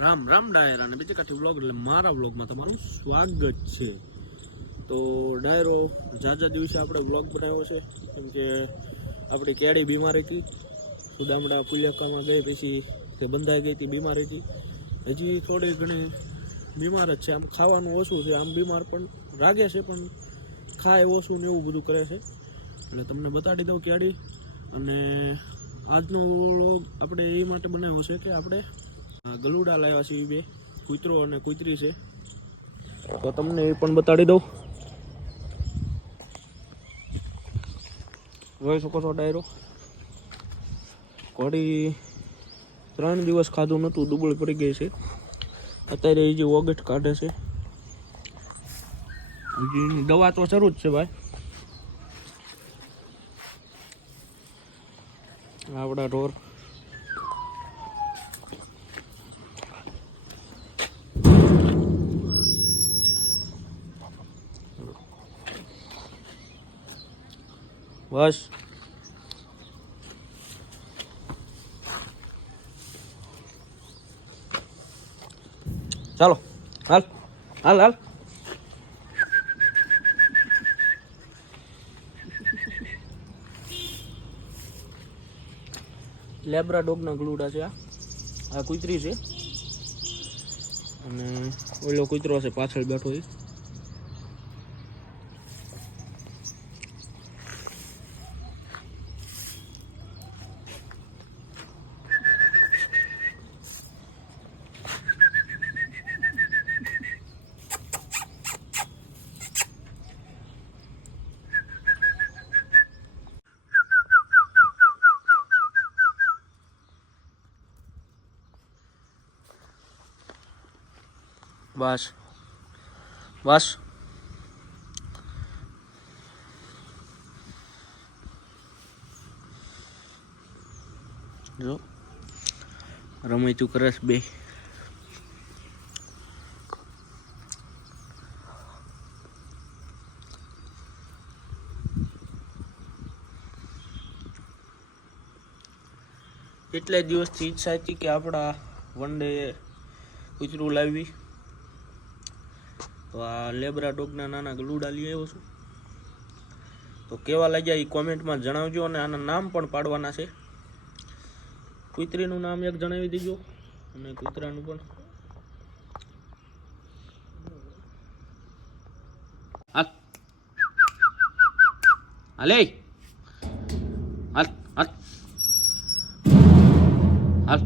રામ રામ ડાયરા અને બીજી કાઠી વ્લોગ એટલે મારા વ્લોગમાં તમારું સ્વાગત છે. તો ડાયરો ઝાઝા દિવસે આપણે વ્લોગ બનાવ્યો છે, કેમ કે આપણી કેળી બીમાર હતી. સુદામડા પુલિયાકામાં ગઈ પછી તે બંધાઈ ગઈ હતી, બીમાર હતી. હજી થોડી ઘણી બીમાર જ છે. આમ ખાવાનું ઓછું છે, આમ બીમાર પણ લાગે છે, પણ ખાય ઓછું ને એવું બધું કરે છે. એટલે તમને બતાડી દઉં કેળી. અને આજનો વ્લોગ આપણે એ માટે બનાવ્યો છે કે આપણે ગલુડા લાવ્યા છે, બે કૂતરો અને કૂતરી છે, તો તમને એ પણ બતાડી દઉં. જોઈ શકો છો ડાયરો. ઘોડી 3 દિવસ ખાધું નહોતું, દુબળી પડી ગઈ છે. અત્યારે એ જે ઓગસ્ટ કાઢે છે, હજી દવા તો શરૂ જ છે ભાઈ. આપણા ઢોર બસ ચાલો, હાલ હાલ હાલ. લેબ્રા ડોગના ગલુડા છે. આ કૂતરી છે અને ઓલો કૂતરો છે પાછળ બેઠો. એ બસ બસ. જો રમૈતું કરે છે બે. એટલે દિવસથી ઈચ્છા હતી કે આપણા વન ડે કૂતરું લાવી. તો આ લેબ્રા ડોગના નાના ગલુડા લઈ આવ્યો છું. તો કેવા લાગ્યા એ કોમેન્ટમાં જણાવજો. અને આના નામ પણ પાડવાના છે. કૂતરીનું નામ એક જણાવી દેજો અને કૂતરાનું પણ. હાલે હાલ હાલ હાલ.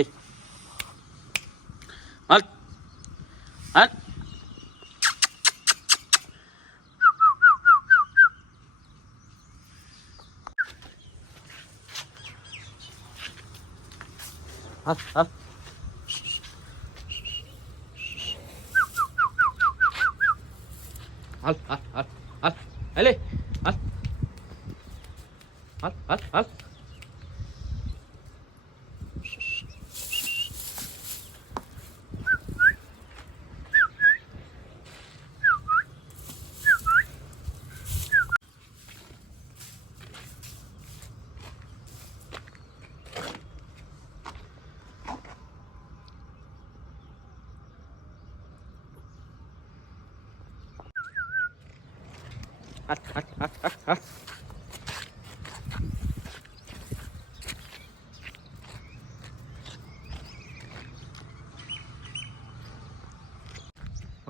એ હાલ હાલ. હાલ હાલ. હાલ હાલ હાલ હાલ. હાલે હાલ હાલ હાલ હાલ.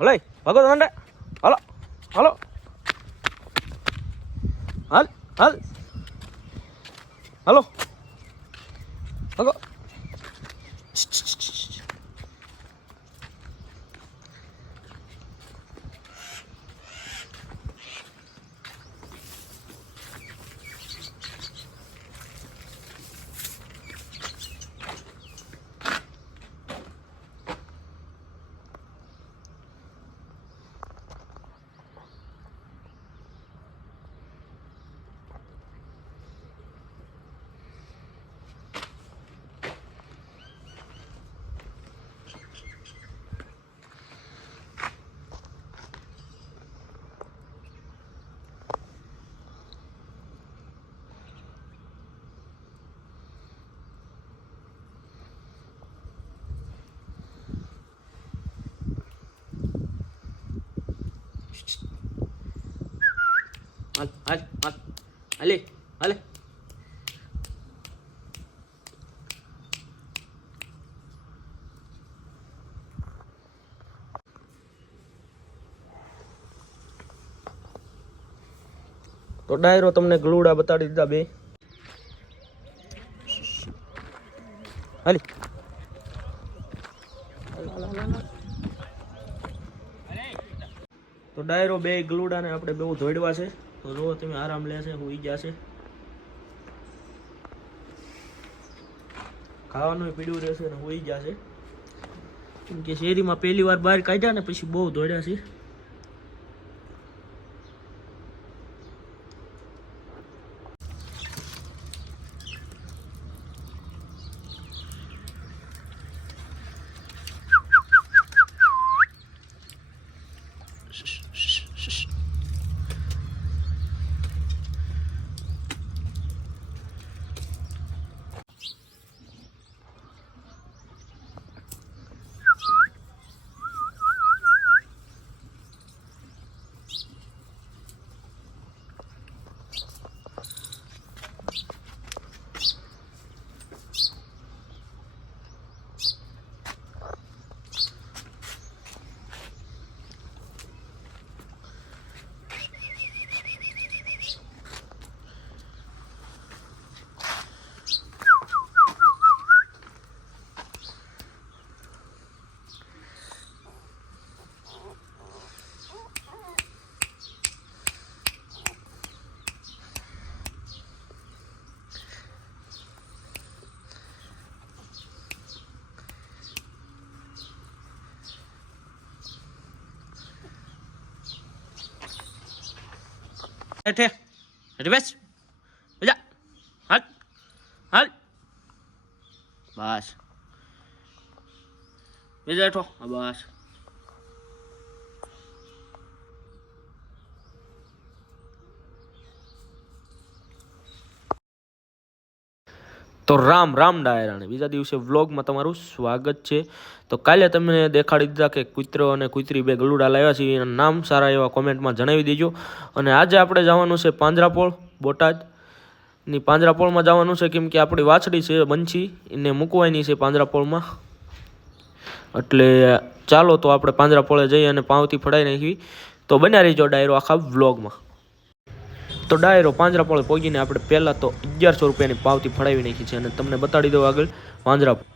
હલે ભાગો તમને. હાલો હાલો હાલ હાલ હાલો ભાગો. હાલ હાલ હાલ હાલે હાલે. તો ડાયરો તમને ગલુડા બતાડી દીધા બે. હાલી તો ડાયરો બે ગલુડાને આપણે બહુ ધોડવા છે. તો જો તમે આરામ લે છે, હુઈ જશે, ખાવાનું પીડ્યું રહેશે ને હુઈ જશે. કેમ કે શેરીમાં પહેલી વાર બહાર કાઢ્યા ને પછી બહુ ધોડ્યા છે. હેઠે હેઠે બેસ, જા, હાલ હાલ, બસ બેજા હેઠો, બસ. તો રામ રામ ડાયરાને બીજા દિવસે વ્લોગમાં તમારું સ્વાગત છે. તો કાલે તમને દેખાડી દીધા કે કૂતરો અને કૂતરી બે ગલુડા લાવ્યા છે. એના નામ સારા એવા કોમેન્ટમાં જણાવી દેજો. અને આજે આપણે જવાનું છે પાંજરાપોળ, બોટાદની પાંજરાપોળમાં જવાનું છે. કેમ કે આપણી વાછડી છે બંછી, એને મૂકવાની છે પાંજરાપોળમાં. એટલે ચાલો તો આપણે પાંજરાપોળે જઈએ અને પાવથી ફડાઈ નાખવી. તો બન્યા રહીજો ડાયરો આખા વ્લોગમાં. તો ડાયરો પાંજરાપોળે પહોંચીને આપણે પહેલાં તો 1100 રૂપિયાની પાવતી ફડાવી નાખી છે. અને તમને બતાડી દઉં આગળ પાંજરાપોળ.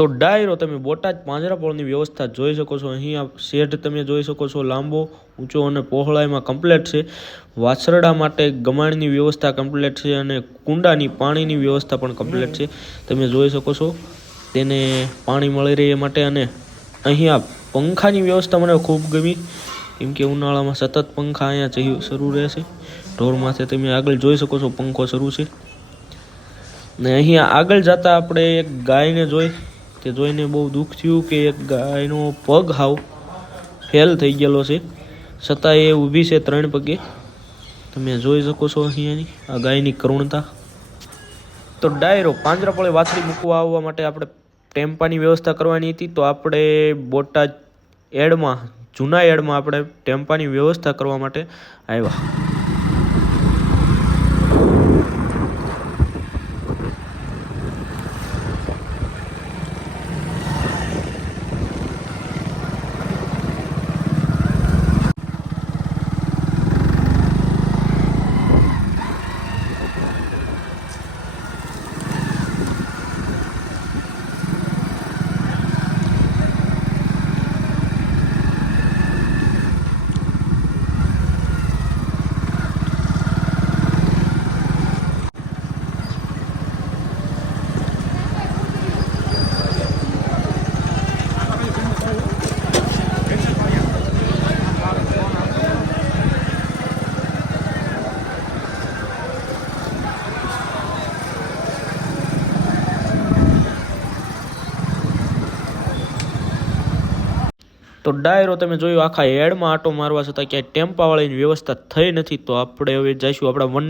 તો ડાયરો તમે બોટાદ પાંજરાપોળની વ્યવસ્થા જોઈ શકો છો. અહીંયા શેડ તમે જોઈ શકો છો, લાંબો ઊંચો અને પહોળાઈમાં કમ્પ્લેટ છે. વાછરડા માટે ગમાણની વ્યવસ્થા કમ્પ્લેટ છે અને કુંડાની પાણીની વ્યવસ્થા પણ કમ્પ્લેટ છે. તમે જોઈ શકો છો તેને પાણી મળી રહે એ માટે. અને અહીંયા પંખાની વ્યવસ્થા મને ખૂબ ગમી, કેમ કે ઉનાળામાં સતત પંખા અહીંયા શરૂ રહે છે. ઢોર માથે તમે આગળ જોઈ શકો છો પંખો શરૂ છે. ને અહીંયા આગળ જતાં આપણે એક ગાયને તે જોઈને બહુ દુઃખ થયું કે એક ગાયનો પગ હાવ ફેલ થઈ ગયેલો છે, છતાં એ ઊભી છે 3 પગે. તમે જોઈ શકો છો અહીંયાની આ ગાયની કરુણતા. તો ડાયરો પાંજરાપોળે વાછડી મૂકવા આવવા માટે આપણે ટેમ્પાની વ્યવસ્થા કરવાની હતી. તો આપણે બોટાદ જૂના એડમાં આપણે ટેમ્પાની વ્યવસ્થા કરવા માટે આવ્યા. તો ડાયરો તમે જોયું આખા એડમાં આટો મારવા છતાં ક્યાંય ટેમ્પાવાળાની વ્યવસ્થા થઈ નથી. તો આપણે હવે જઈશું આપણા વન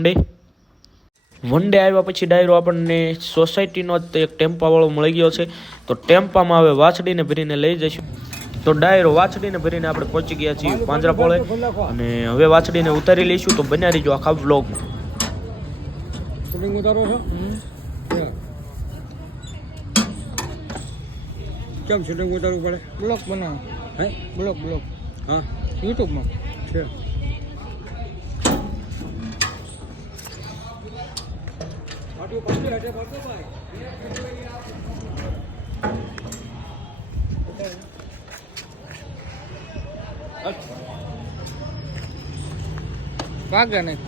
ડે આવ્યા પછી ડાયરો આપણને સોસાયટીનો જ એક ટેમ્પાવાળો મળી ગયો છે. તો ટેમ્પામાં હવે વાછડીને ભરીને લઈ જઈશું. તો ડાયરો વાછડીને ભરીને આપણે પહોંચી ગયા છીએ પાંજરાપોળે અને હવે વાછડીને ઉતારી લઈશું. તો બન્યા રહીજો આખા વ્લોગમાં. કેમ શૂટિંગ ઉતારવું પડે? બ્લોગ બનાવો. હે બ્લોગ હા યુટ્યુબમાં છે. વાગે નહીં.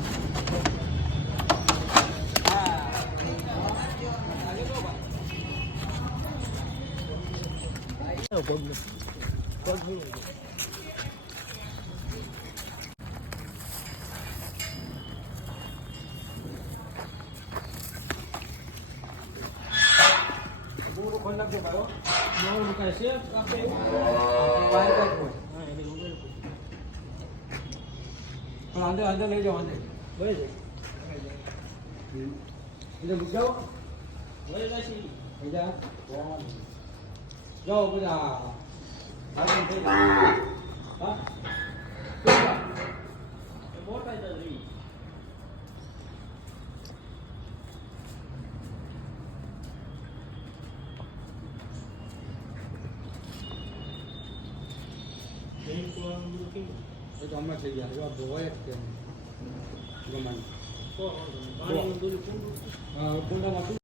અંદર લઈ જાઓ, અંદર લઈ જાઓ. જાઓ બધા તો હમણાં થઈ ગયા ધોવાય જ કે ગમાન.